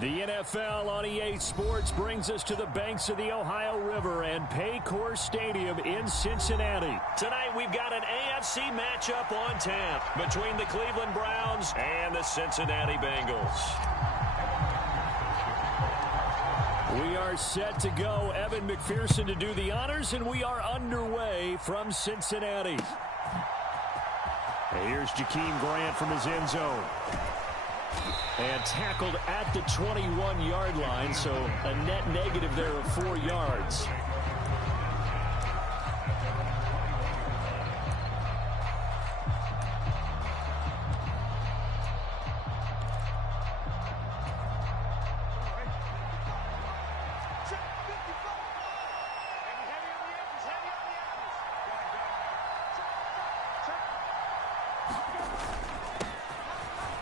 The NFL on EA Sports brings us to the banks of the Ohio River and Paycor Stadium in Cincinnati. Tonight we've got an AFC matchup on tap between the Cleveland Browns and the Cincinnati Bengals. We are set to go. Evan McPherson to do the honors, and we are underway from Cincinnati. And here's Jakeem Grant from his end zone. And tackled at the 21-yard line, so a net negative there of 4 yards.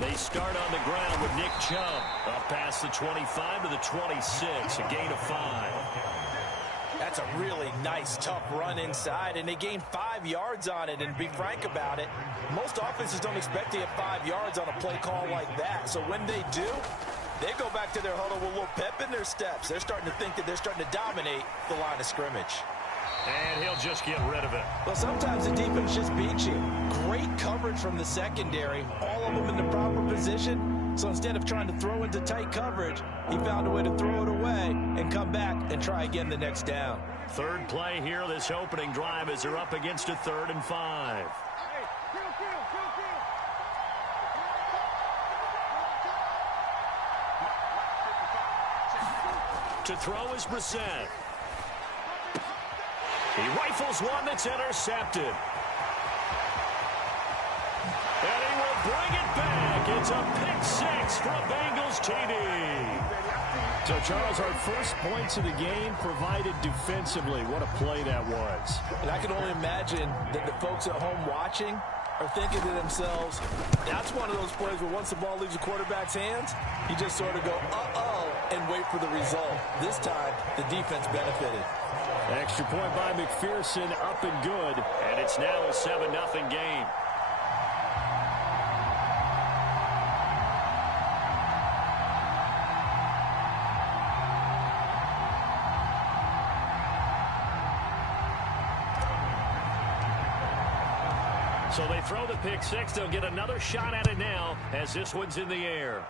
They start on the ground with Nick Chubb up past the 25 to the 26, a gain of 5. That's a really nice, tough run inside, and they gained 5 yards on it. And to be frank about it, most offenses don't expect to get 5 yards on a play call like that. So when they do, they go back to their huddle with a little pep in their steps. They're starting to think that they're starting to dominate the line of scrimmage. And he'll just get rid of it. Well, sometimes the defense just beats you. Great coverage from the secondary. All of them in the proper position. So instead of trying to throw into tight coverage, he found a way to throw it away and come back and try again the next down. Third play here, this opening drive, as they're up against a 3rd and 5. To throw is Brissett. He rifles one that's intercepted. And he will bring it back. It's a pick 6 for a Bengals TD. So, Charles, our first points of the game provided defensively. What a play that was. And I can only imagine that the folks at home watching are thinking to themselves, that's one of those plays where once the ball leaves the quarterback's hands, you just sort of go, uh-oh, and wait for the result. This time, the defense benefited. Extra point by McPherson, up and good. And it's now a 7-0 game. So they throw the pick 6. They'll get another shot at it now as this one's in the air.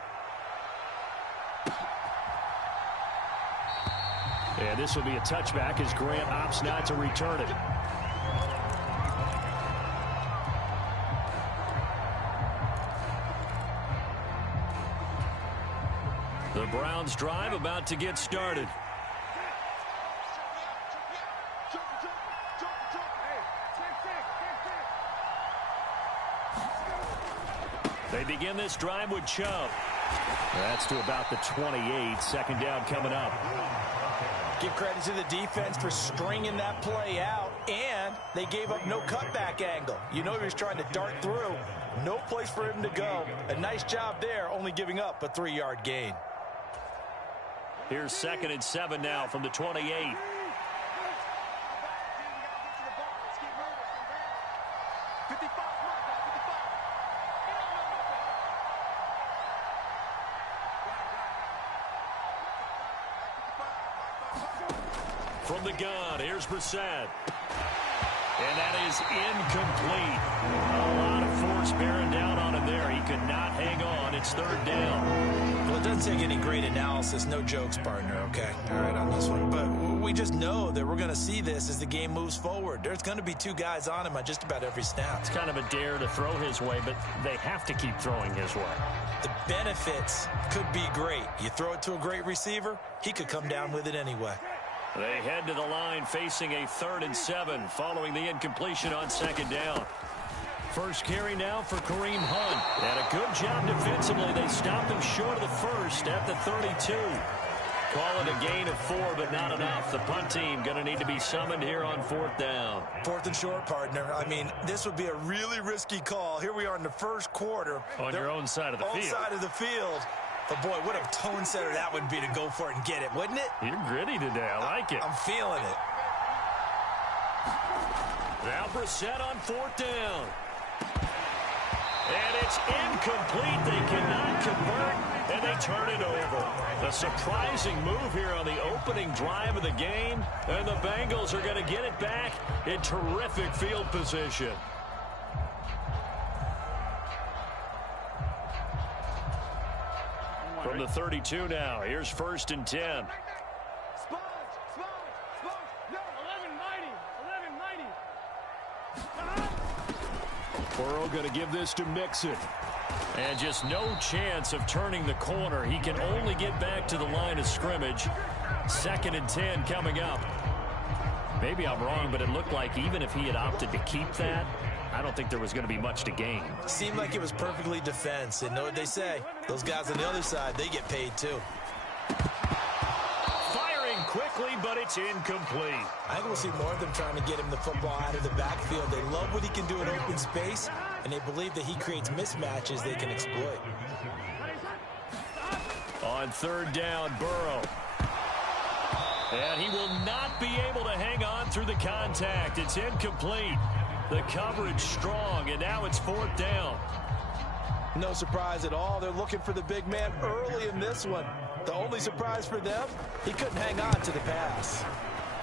And this will be a touchback as Grant opts not to return it. The Browns drive about to get started. They begin this drive with Chubb. That's to about the 28. Second down coming up. Give credit to the defense for stringing that play out, and they gave up no cutback angle. You know he was trying to dart through. No place for him to go. A nice job there, only giving up a 3-yard gain. Here's 2nd and 7 now from the 28. From the gun, here's Brissett. And that is incomplete. A lot of force bearing down on him there. He could not hang on. It's 3rd down. Well, it doesn't take any great analysis. No jokes, partner, okay? All right, on this one. But we just know that we're going to see this as the game moves forward. There's going to be 2 guys on him on just about every snap. It's kind of a dare to throw his way, but they have to keep throwing his way. The benefits could be great. You throw it to a great receiver, he could come down with it anyway. They head to the line facing a 3rd and 7 following the incompletion on 2nd down. First carry now for Kareem Hunt. And a good job defensively. They stopped him short of the first at the 32. Call it a gain of 4, but not enough. The punt team going to need to be summoned here on 4th down. 4th and short, partner. I mean, this would be a really risky call. Here we are in the first quarter. On your own side of the field. Own side of the field. But, boy, what a tone setter that would be to go for it and get it, wouldn't it? You're gritty today. I like it. I'm feeling it. Now Brissett on 4th down. And it's incomplete. They cannot convert, and they turn it over. A surprising move here on the opening drive of the game, and the Bengals are going to get it back in terrific field position. From the 32 now, here's 1st and 10. Burrow going to give this to Mixon. And just no chance of turning the corner. He can only get back to the line of scrimmage. 2nd and 10 coming up. Maybe I'm wrong, but it looked like even if he had opted to keep that, I don't think there was going to be much to gain. Seemed like it was perfectly defense. And know what they say? Those guys on the other side, they get paid too. Firing quickly, but it's incomplete. I think we'll see more of them trying to get him the football out of the backfield. They love what he can do in open space, and they believe that he creates mismatches they can exploit. On 3rd down, Burrow. And he will not be able to hang on through the contact. It's incomplete. The coverage strong, and now it's 4th down. No surprise at all. They're looking for the big man early in this one. The only surprise for them, he couldn't hang on to the pass.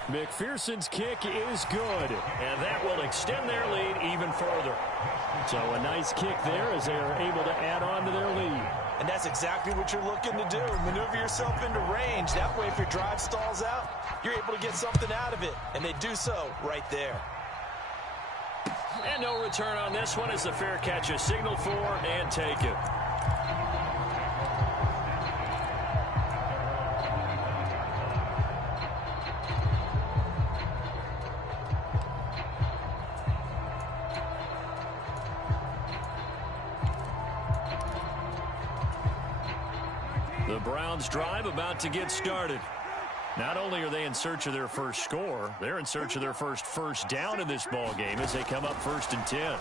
McPherson's kick is good, and that will extend their lead even further. So a nice kick there as they are able to add on to their lead. And that's exactly what you're looking to do. Maneuver yourself into range. That way, if your drive stalls out, you're able to get something out of it. And they do so right there. And no return on this one as the fair catch is signaled for and taken. The Browns drive about to get started. Not only are they in search of their first score, they're in search of their first down in this ball game as they come up 1st and 10.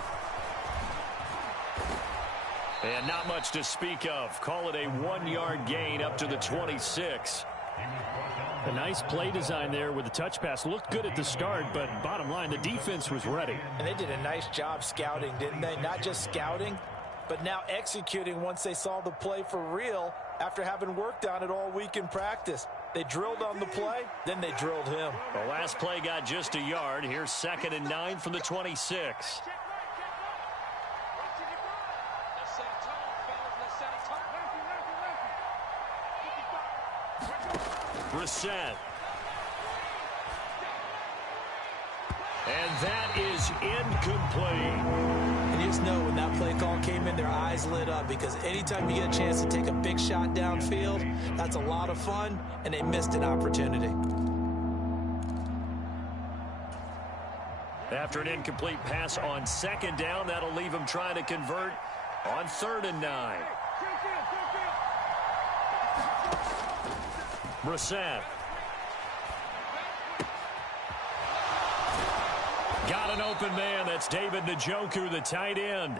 And not much to speak of. Call it a 1-yard gain up to the 26. A nice play design there with the touch pass. Looked good at the start, but bottom line, the defense was ready. And they did a nice job scouting, didn't they? Not just scouting, but now executing once they saw the play for real after having worked on it all week in practice. They drilled on the play, then they drilled him. The last play got just a yard. Here's 2nd and 9 from the 26. Brissett. And that is incomplete. And you just know when that play call came in, their eyes lit up, because anytime you get a chance to take a big shot downfield, that's a lot of fun, and they missed an opportunity. After an incomplete pass on 2nd down, that'll leave them trying to convert on 3rd and 9. Brissett. Got an open man. That's David Njoku, the tight end.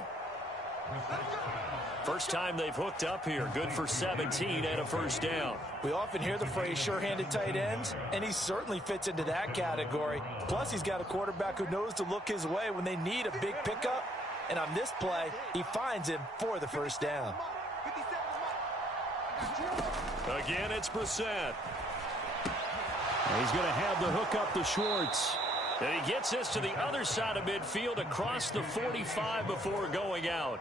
First time they've hooked up here. Good for 17 and a 1st down. We often hear the phrase sure-handed tight ends, and he certainly fits into that category. Plus, he's got a quarterback who knows to look his way when they need a big pickup. And on this play, he finds him for the 1st down. Again, it's Brissett. He's going to have the hook up to Schwartz. And he gets this to the other side of midfield across the 45 before going out.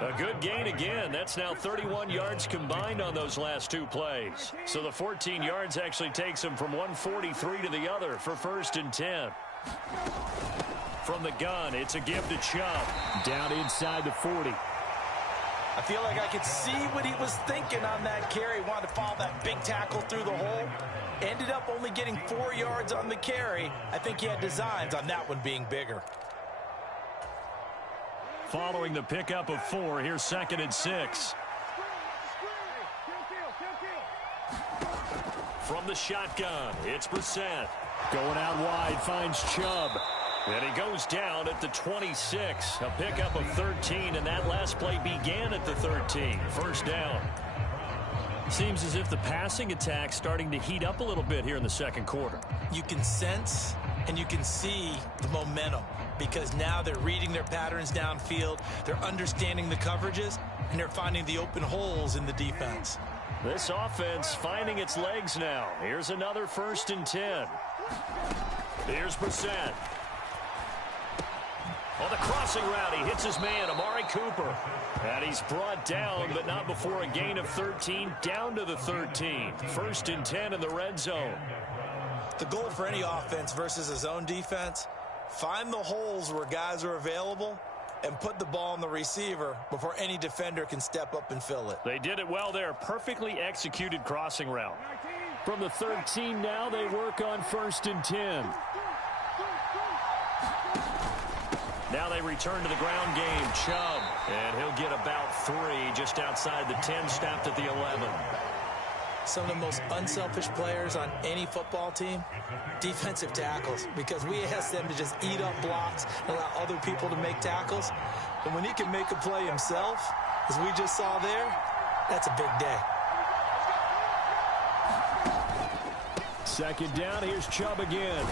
A good gain again. That's now 31 yards combined on those last 2 plays. So the 14 yards actually takes him from 143 to the other for 1st and 10. From the gun, it's a give to Chubb. Down inside the 40. I feel like I could see what he was thinking on that carry. Wanted to follow that big tackle through the hole. Ended up only getting 4 yards on the carry. I think he had designs on that one being bigger. Following the pickup of 4, here's 2nd and 6. From the shotgun, it's Brissett. Going out wide, finds Chubb. And he goes down at the 26. A pickup of 13, and that last play began at the 13. 1st down. Seems as if the passing attack's starting to heat up a little bit here in the 2nd quarter. You can sense and you can see the momentum. because now they're reading their patterns downfield, they're understanding the coverages, and they're finding the open holes in the defense. This offense finding its legs now. Here's another 1st and 10. Here's Brissett. On the crossing route, he hits his man, Amari Cooper. And he's brought down, but not before a gain of 13, down to the 13. 1st and 10 in the red zone. The goal for any offense versus a zone defense, find the holes where guys are available and put the ball on the receiver before any defender can step up and fill it. They did it well there. Perfectly executed crossing route. From the 13 now, they work on 1st and 10. Now they return to the ground game. Chubb, and he'll get about 3 just outside the 10, stopped at the 11. Some of the most unselfish players on any football team, defensive tackles, because we ask them to just eat up blocks and allow other people to make tackles. And when he can make a play himself, as we just saw there, that's a big day. 2nd down, here's Chubb again.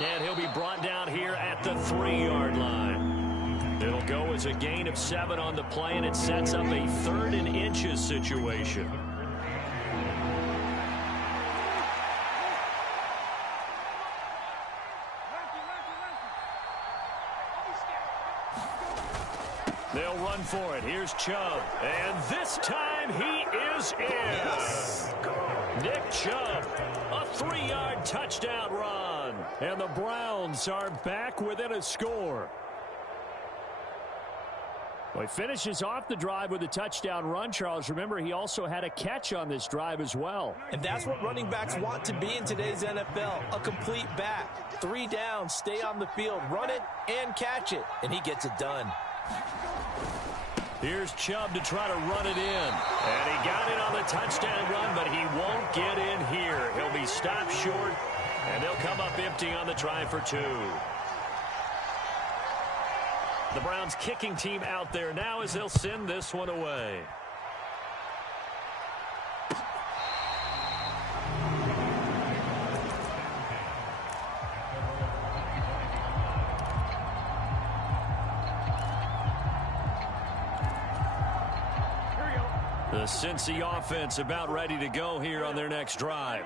And he'll be brought down here at the 3-yard line. It'll go as a gain of 7 on the play, and it sets up a 3rd and inches situation. They'll run for it. Here's Chubb. And this time he is in. Yes. Nick Chubb, a 3-yard touchdown run. And the Browns are back within a score. Well, he finishes off the drive with a touchdown run, Charles. Remember, he also had a catch on this drive as well. And that's what running backs want to be in today's NFL, a complete back. 3 downs, stay on the field, run it, and catch it. And he gets it done. Here's Chubb to try to run it in. And he got it on the touchdown run, but he won't get in here. He'll be stopped short, and they'll come up empty on the try for 2. The Browns kicking team out there now as they'll send this one away. The Cincy offense about ready to go here on their next drive.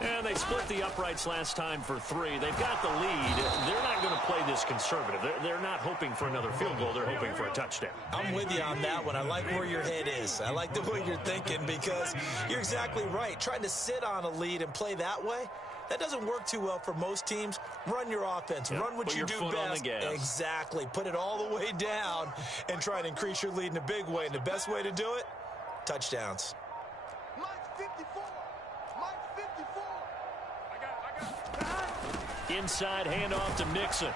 And they split the uprights last time for 3. They've got the lead. They're not going to play this conservative. They're not hoping for another field goal. They're hoping for a touchdown. I'm with you on that one. I like where your head is. I like the way you're thinking because you're exactly right. Trying to sit on a lead and play that way, that doesn't work too well for most teams. Run your offense. Yep. Run what you do best. Exactly. Put it all the way down and try and increase your lead in a big way. And the best way to do it, touchdowns. Inside handoff to Mixon.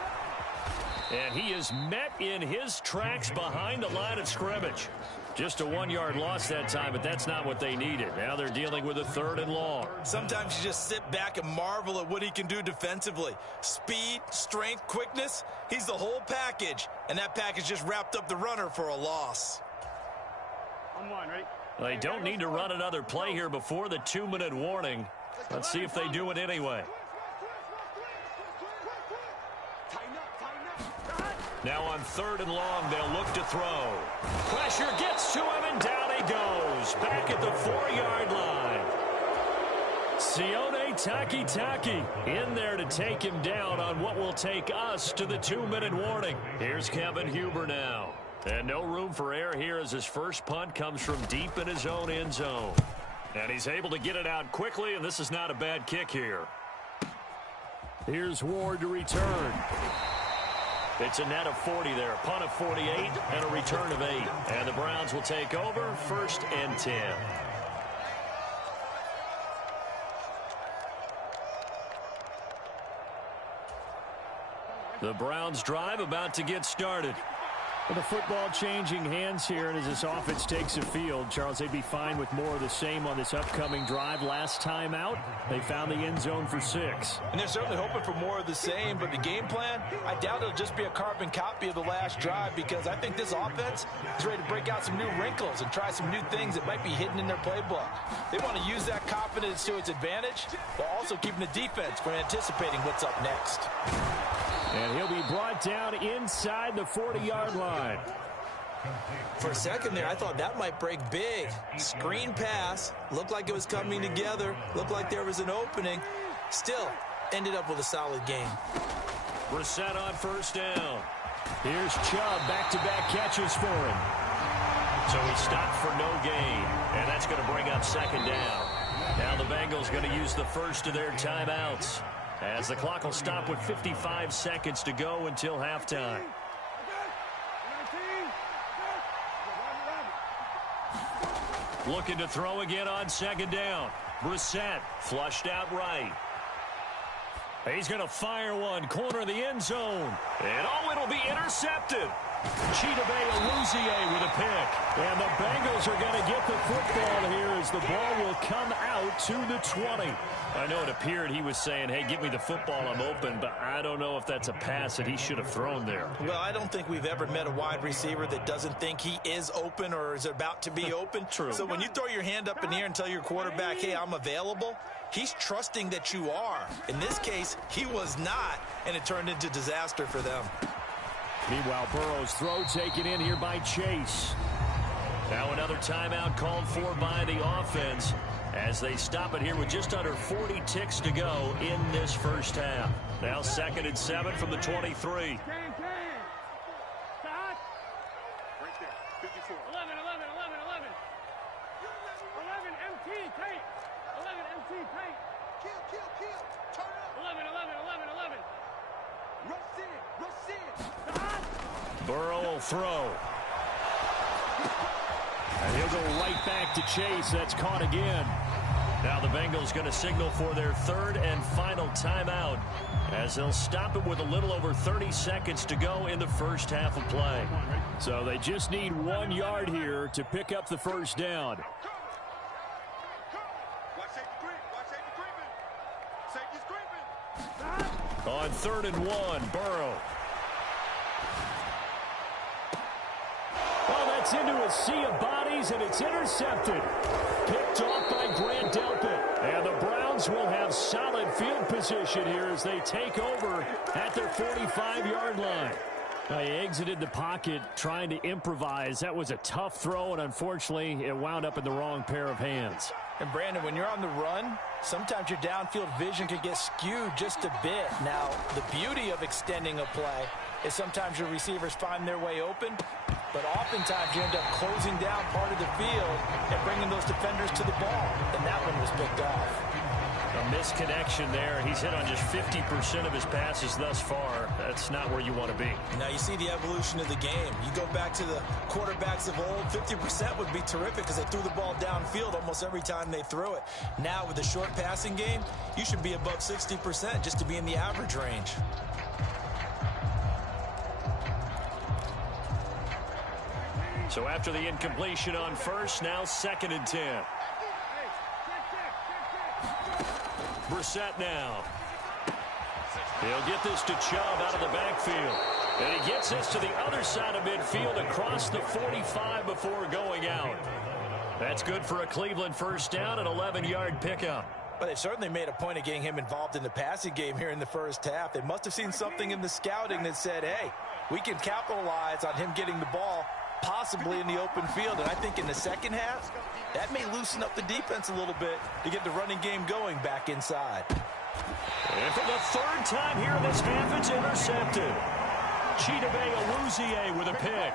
And he is met in his tracks behind the line of scrimmage. Just a 1-yard loss that time, but that's not what they needed. Now they're dealing with a 3rd and long. Sometimes you just sit back and marvel at what he can do defensively. Speed, strength, quickness, he's the whole package. And that package just wrapped up the runner for a loss. They don't need to run another play here before the 2-minute warning. Let's see if they do it anyway. Now on 3rd and long, they'll look to throw. Pressure gets to him, and down he goes. Back at the 4-yard line. Sione Takitaki in there to take him down on what will take us to the 2-minute warning. Here's Kevin Huber now. And no room for error here as his first punt comes from deep in his own end zone. And he's able to get it out quickly, and this is not a bad kick here. Here's Ward to return. It's a net of 40 there, a punt of 48, and a return of 8. And the Browns will take over, 1st and 10. The Browns drive about to get started. With the football changing hands here, and as this offense takes the field, Charles, they'd be fine with more of the same on this upcoming drive. Last time out, they found the end zone for 6. And they're certainly hoping for more of the same, but the game plan, I doubt it'll just be a carbon copy of the last drive because I think this offense is ready to break out some new wrinkles and try some new things that might be hidden in their playbook. They want to use that confidence to its advantage while also keeping the defense from anticipating what's up next. And he'll be brought down inside the 40-yard line. For a second there, I thought that might break big. Screen pass. Looked like it was coming together. Looked like there was an opening. Still, ended up with a solid game. Brissett on first down. Here's Chubb, back-to-back catches for him. So he stopped for no gain, and that's going to bring up second down. Now the Bengals going to use the first of their timeouts, as the clock will stop with 55 seconds to go until halftime. Looking to throw again on second down. Brissett flushed out right. He's going to fire one, corner of the end zone. And it'll be intercepted. Chidobe with a pick. And the Bengals are going to get the football here as the ball will come out to the 20. I know it appeared he was saying, hey, give me the football, I'm open, but I don't know if that's a pass that he should have thrown there. Well, I don't think we've ever met a wide receiver that doesn't think he is open or is about to be open. True. So when you throw your hand up in the air and tell your quarterback, hey, I'm available, he's trusting that you are. In this case, he was not, and it turned into disaster for them. Meanwhile, Burrow's throw taken in here by Chase. Now another timeout called for by the offense as they stop it here with just under 40 ticks to go in this first half. Now 2nd and 7 from the 23. Right there, 54. 11, MT, tight. 11, MT, tight. Kill. Turn up. 11. Rush in. Burrow will throw. And he'll go right back to Chase. That's caught again. Now the Bengals going to signal for their third and final timeout as they'll stop it with a little over 30 seconds to go in the first half of play. So they just need 1 yard here to pick up the first down. On 3rd and 1, Burrow. Oh, that's into a sea of bodies, and it's intercepted. Picked off by Grant Delpit. And the Browns will have solid field position here as they take over at their 45-yard line. He exited the pocket trying to improvise. That was a tough throw, and unfortunately, it wound up in the wrong pair of hands. And, Brandon, when you're on the run, sometimes your downfield vision can get skewed just a bit. Now, the beauty of extending a play is sometimes your receivers find their way open, but oftentimes you end up closing down part of the field and bringing those defenders to the ball, and that one was picked off. A misconnection there. He's hit on just 50% of his passes thus far. That's not where you want to be. Now you see the evolution of the game. You go back to the quarterbacks of old, 50% would be terrific because they threw the ball downfield almost every time they threw it. Now with the short passing game, you should be above 60% just to be in the average range. So after the incompletion on first, now 2nd and 10. Brissett now. He'll get this to Chubb out of the backfield. And he gets this to the other side of midfield across the 45 before going out. That's good for a Cleveland first down, an 11-yard pickup. But they've certainly made a point of getting him involved in the passing game here in the first half. They must have seen something in the scouting that said, hey, we can capitalize on him getting the ball possibly in the open field. And I think in the second half, that may loosen up the defense a little bit to get the running game going back inside. And for the 3rd time here in this half, it's intercepted. Chidobe with a pick.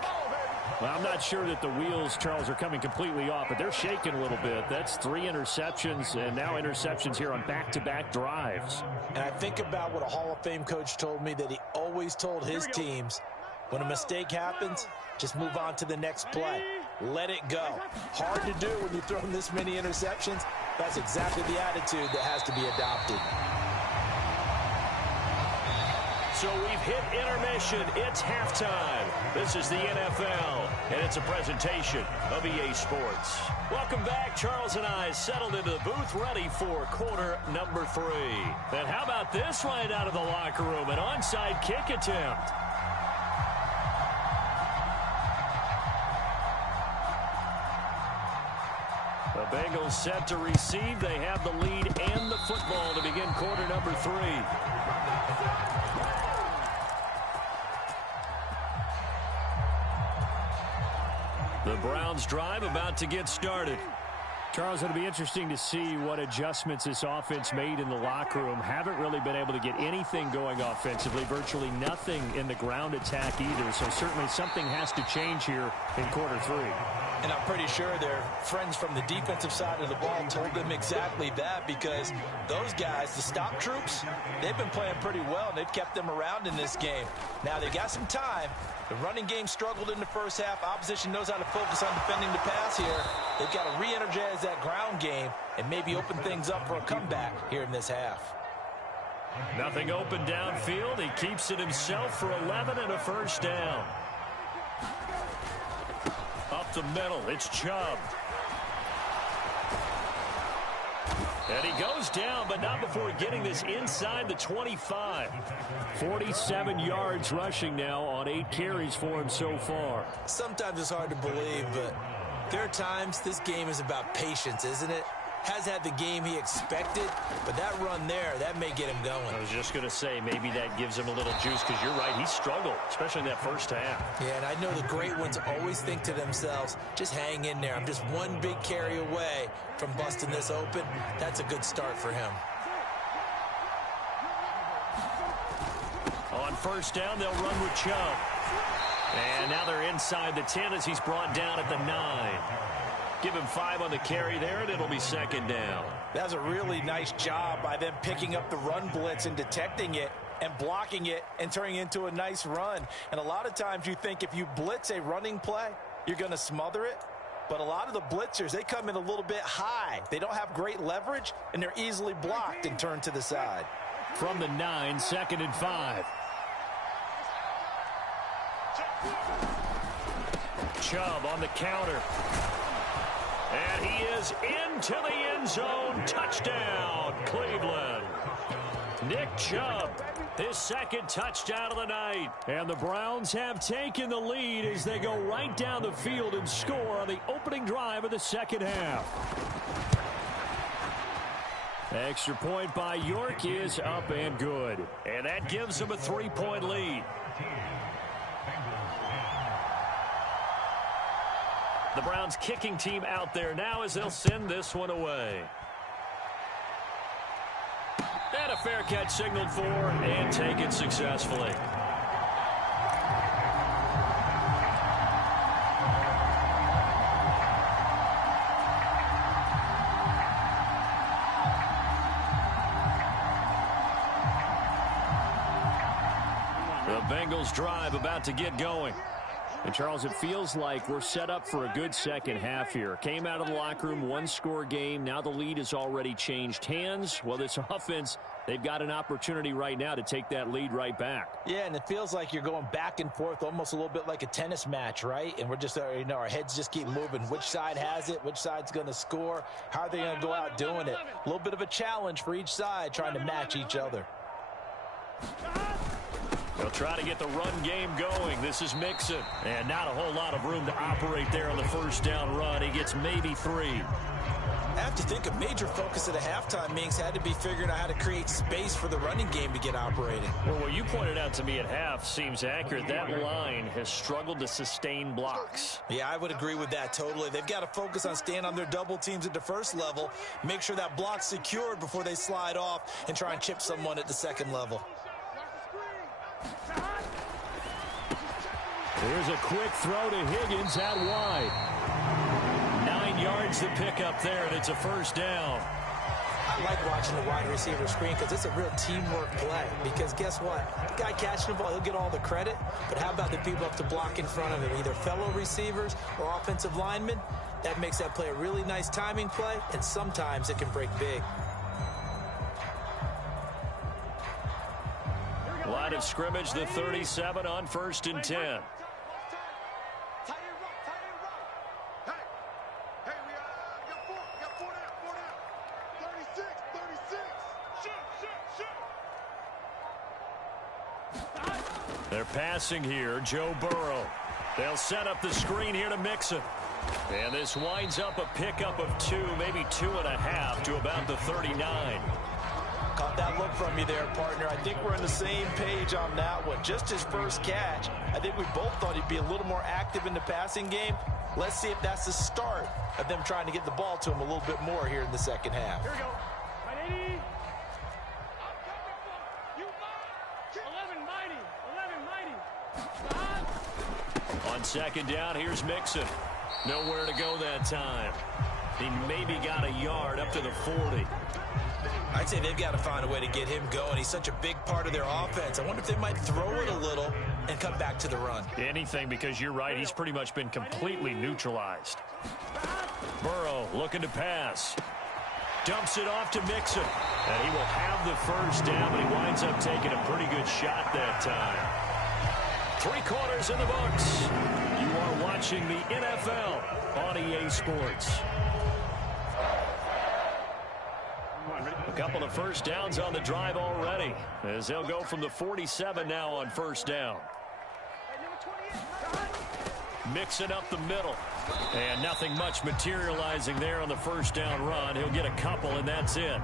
Well, I'm not sure that the wheels, Charles, are coming completely off, but they're shaking a little bit. That's 3 interceptions, and now interceptions here on back-to-back drives. And I think about what a Hall of Fame coach told me, that he always told his teams, when a mistake happens, just move on to the next play. Let it go. Hard to do when you've thrown this many interceptions. That's exactly the attitude that has to be adopted. So we've hit intermission. It's halftime. This is the NFL, and it's a presentation of EA Sports. Welcome back. Charles and I settled into the booth, ready for quarter number 3. And how about this right out of the locker room? An onside kick attempt. The Bengals set to receive. They have the lead and the football to begin quarter number 3. The Browns drive about to get started. Charles, it'll be interesting to see what adjustments this offense made in the locker room. Haven't really been able to get anything going offensively, virtually nothing in the ground attack either. So certainly something has to change here in quarter 3. And I'm pretty sure their friends from the defensive side of the ball told them exactly that, because those guys, the stop troops, they've been playing pretty well, and they've kept them around in this game. Now, they got some time. The running game struggled in the first half. Opposition knows how to focus on defending the pass here. They've got to re-energize that ground game and maybe open things up for a comeback here in this half. Nothing open downfield. He keeps it himself for 11 and a first down. Up the middle, it's Chubb. And he goes down, but not before getting this inside the 25. 47 yards rushing now on 8 carries for him so far. Sometimes it's hard to believe, but there are times this game is about patience, isn't it? Has had the game he expected, but that run there, that may get him going. I was just going to say, maybe that gives him a little juice, because you're right, he struggled, especially in that first half. Yeah, and I know the great ones always think to themselves, just hang in there. I'm just one big carry away from busting this open. That's a good start for him. On first down, they'll run with Chubb. And now they're inside the 10 as he's brought down at the 9. Give him 5 on the carry there, and it'll be second down. That's a really nice job by them picking up the run blitz and detecting it and blocking it and turning it into a nice run. And a lot of times you think if you blitz a running play, you're going to smother it. But a lot of the blitzers, they come in a little bit high. They don't have great leverage, and they're easily blocked and turned to the side. From the 9, second and 5. Chubb on the counter. And he is into the end zone. Touchdown, Cleveland. Nick Chubb, his second touchdown of the night. And the Browns have taken the lead as they go right down the field and score on the opening drive of the second half. Extra point by York is up and good. And that gives them a 3-point lead. The Browns kicking team out there now as they'll send this one away. And a fair catch signaled for and taken successfully. The Bengals drive about to get going. And, Charles, it feels like we're set up for a good second half here. Came out of the locker room, one-score game. Now the lead has already changed hands. Well, this offense, they've got an opportunity right now to take that lead right back. Yeah, and it feels like you're going back and forth, almost a little bit like a tennis match, right? And we're just, our heads just keep moving. Which side has it? Which side's going to score? How are they going to go out doing it? A little bit of a challenge for each side, trying to match each other. They'll try to get the run game going. This is Mixon. And not a whole lot of room to operate there on the first down run. He gets maybe 3. I have to think a major focus of the halftime meetings had to be figuring out how to create space for the running game to get operating. Well, what you pointed out to me at half seems accurate. That line has struggled to sustain blocks. Yeah, I would agree with that totally. They've got to focus on staying on their double teams at the first level, make sure that block's secured before they slide off and try and chip someone at the second level. Here's a quick throw to Higgins out wide. 9 yards to pick up there, and it's a first down. I like watching the wide receiver screen because it's a real teamwork play. Because guess what? The guy catching the ball, he'll get all the credit. But how about the people up to block in front of him, either fellow receivers or offensive linemen? That makes that play a really nice timing play, and sometimes it can break big. Line of scrimmage, the 37 on 1st and 10. They're passing here, Joe Burrow. They'll set up the screen here to Mixon. And this winds up a pickup of 2, maybe 2.5 to about the 39. Caught that look from you there, partner. I think we're on the same page on that one. Just his first catch. I think we both thought he'd be a little more active in the passing game. Let's see if that's the start of them trying to get the ball to him a little bit more here in the second half. Here we go. 180. 11 mighty. 11 mighty. On second down, here's Mixon. Nowhere to go that time. He maybe got a yard up to the 40. I'd say they've got to find a way to get him going. He's such a big part of their offense. I wonder if they might throw it a little and come back to the run. Anything, because you're right. He's pretty much been completely neutralized. Burrow looking to pass. Dumps it off to Mixon. And he will have the first down, but he winds up taking a pretty good shot that time. 3 quarters in the books. You are watching the NFL on EA Sports. A couple of first downs on the drive already, as they'll go from the 47 now on first down. Mixing up the middle. And nothing much materializing there on the first down run. He'll get a couple, and that's it.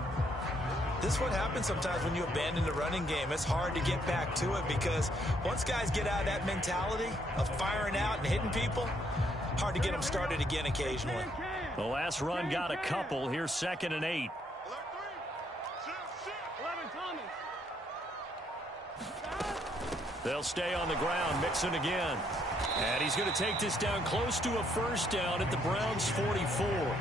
This is what happens sometimes when you abandon the running game. It's hard to get back to it because once guys get out of that mentality of firing out and hitting people, hard to get them started again occasionally. The last run got a couple. Here's 2nd and 8. 11 Thomas. They'll stay on the ground. Mixon again. And he's going to take this down close to a first down at the Browns' 44.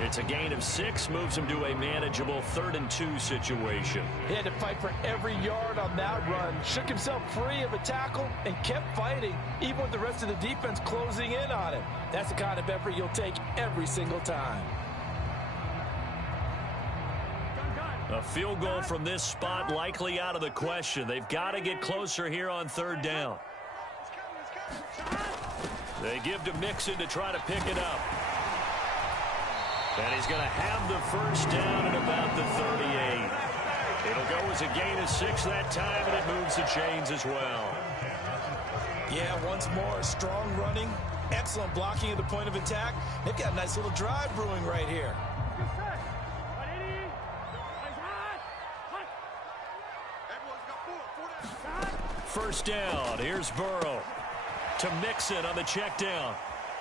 It's a gain of 6, moves him to a manageable 3rd and 2 situation. He had to fight for every yard on that run. Shook himself free of a tackle and kept fighting, even with the rest of the defense closing in on him. That's the kind of effort you'll take every single time. A field goal from this spot likely out of the question. They've got to get closer here on 3rd down. They give to Mixon to try to pick it up. And he's going to have the first down at about the 38. It'll go as a gain of 6 that time, and it moves the chains as well. Yeah, once more, strong running, excellent blocking at the point of attack. They've got a nice little drive brewing right here. First down. Here's Burrow to Mixon on the check down.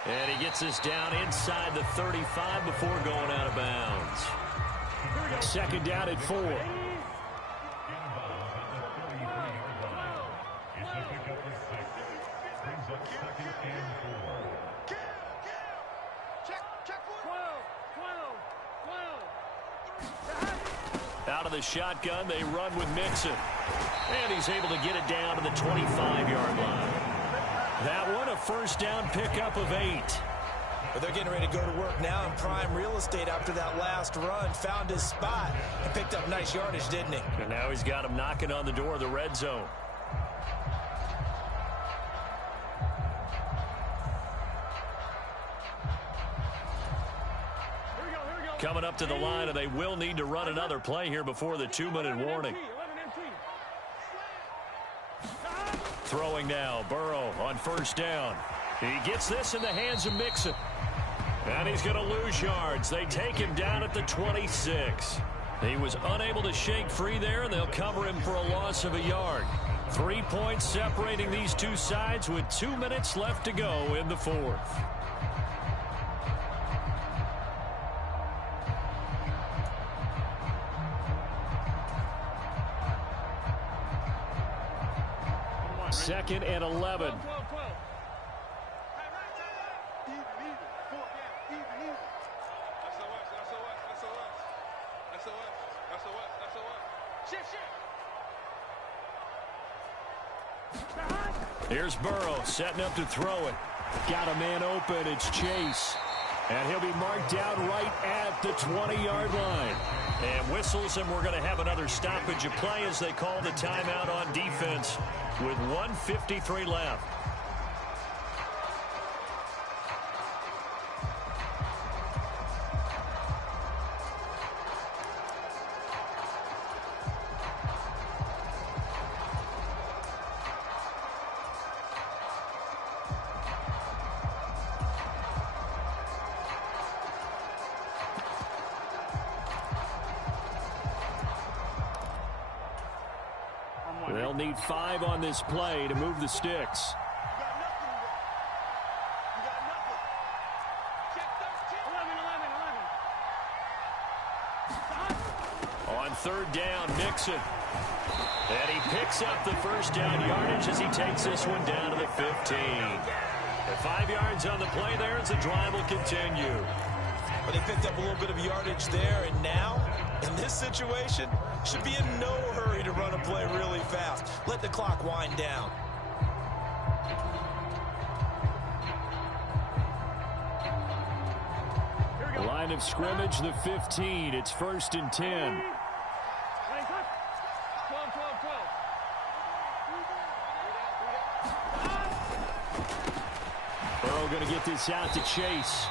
And he gets this down inside the 35 before going out of bounds. 2nd down at 4. Out of the shotgun, they run with Mixon. And he's able to get it down to the 25-yard line. That one, a first down pickup of 8. But they're getting ready to go to work now in prime real estate after that last run. Found his spot and picked up nice yardage, didn't he? And now he's got him knocking on the door of the red zone. Coming up to the line, and they will need to run another play here before the 2-minute warning. Throwing now, Burrow on first down. He gets this in the hands of Mixon. And he's going to lose yards. They take him down at the 26. He was unable to shake free there, and they'll cover him for a loss of a yard. 3 points separating these two sides with 2 minutes left to go in the 4th. Second and 11. Here's Burrow setting up to throw it. Got a man open. It's Chase. And he'll be marked down right at the 20-yard line. And whistles, and we're going to have another stoppage of play as they call the timeout on defense with 1:53 left. They'll need 5 on this play to move the sticks. third down. Mixon. And he picks up the first down yardage as he takes this one down to the 15. And 5 yards on the play there as the drive will continue. But they picked up a little bit of yardage there, and now, in this situation, should be in no hurry to run a play really fast. Let the clock wind down. Line of scrimmage, the 15. It's 1st and 10. 12. Burrow going to get this out to Chase.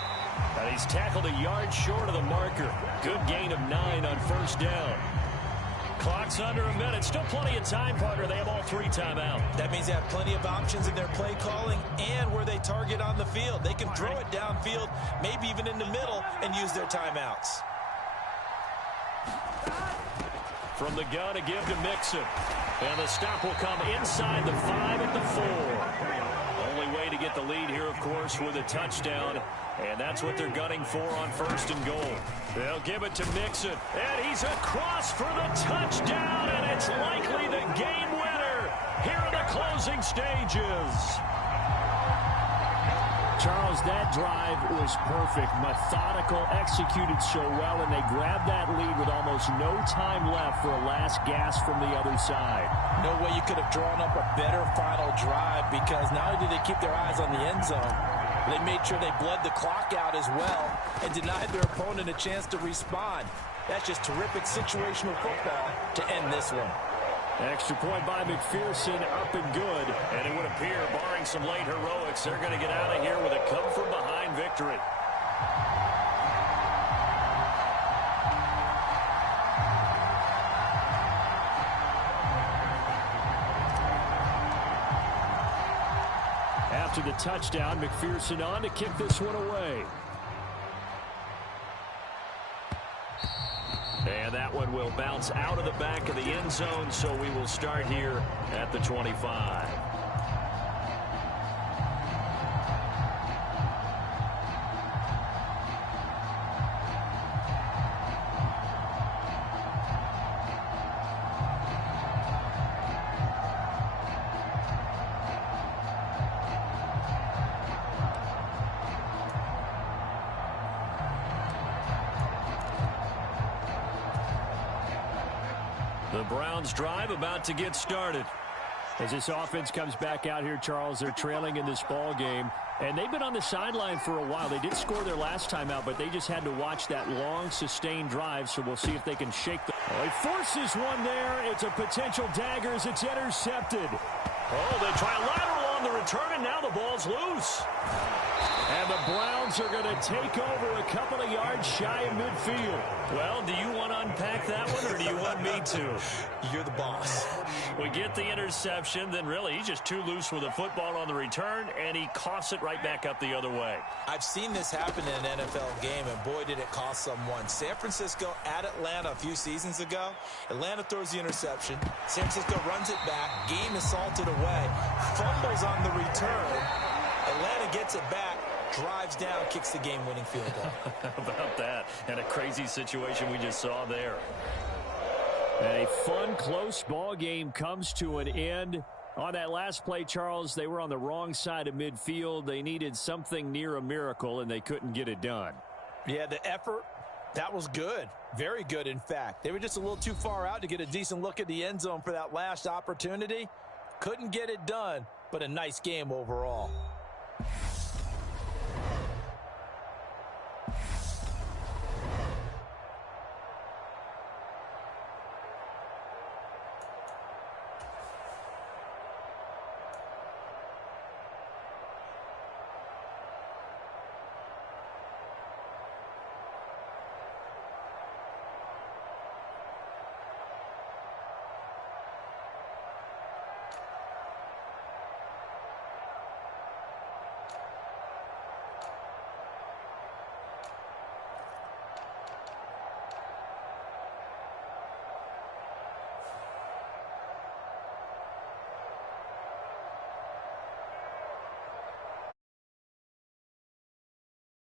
And he's tackled a yard short of the marker. Good gain of 9 on 1st down. Clock's under a minute. Still plenty of time, partner. They have all 3 timeouts. That means they have plenty of options in their play calling and where they target on the field. They can throw it downfield, maybe even in the middle, and use their timeouts. From the gun, a give to Mixon. And the stop will come inside the 5 at the 4. Only way to get the lead here, of course, with a touchdown. And that's what they're gunning for on 1st and goal. They'll give it to Mixon. And he's across for the touchdown. And it's likely the game winner here in the closing stages. Charles, that drive was perfect. Methodical, executed so well, and they grabbed that lead with almost no time left for a last gasp from the other side. No way you could have drawn up a better final drive, because not only did they keep their eyes on the end zone, they made sure they bled the clock out as well and denied their opponent a chance to respond. That's just terrific situational football to end this one. Extra point by McPherson, up and good. And it would appear, barring some late heroics, they're going to get out of here with a come-from-behind victory. After the touchdown, McPherson on to kick this one away. And that one will bounce out of the back of the end zone, so we will start here at the 25. The Browns drive about to get started. As this offense comes back out here, Charles, they're trailing in this ball game, and they've been on the sideline for a while. They did score their last time out, but they just had to watch that long, sustained drive, so we'll see if they can shake the... Oh, he forces one there. It's a potential dagger as it's intercepted. Oh, they try a lateral on the return, and now the ball's loose. And the Browns are going to take over a couple of yards shy of midfield. Well, do you want to unpack that one, or do you want me to? You're the boss. We get the interception, then really he's just too loose with the football on the return, and he coughs it right back up the other way. I've seen this happen in an NFL game, and boy, did it cost someone. San Francisco at Atlanta a few seasons ago. Atlanta throws the interception. San Francisco runs it back. Game is salted away. Fumbles on the return. Atlanta gets it back. Drives down, kicks the game-winning field goal. How about that? And a crazy situation we just saw there. A fun, close ball game comes to an end. On that last play, Charles, they were on the wrong side of midfield. They needed something near a miracle, and they couldn't get it done. Yeah, the effort, that was good. Very good, in fact. They were just a little too far out to get a decent look at the end zone for that last opportunity. Couldn't get it done, but a nice game overall.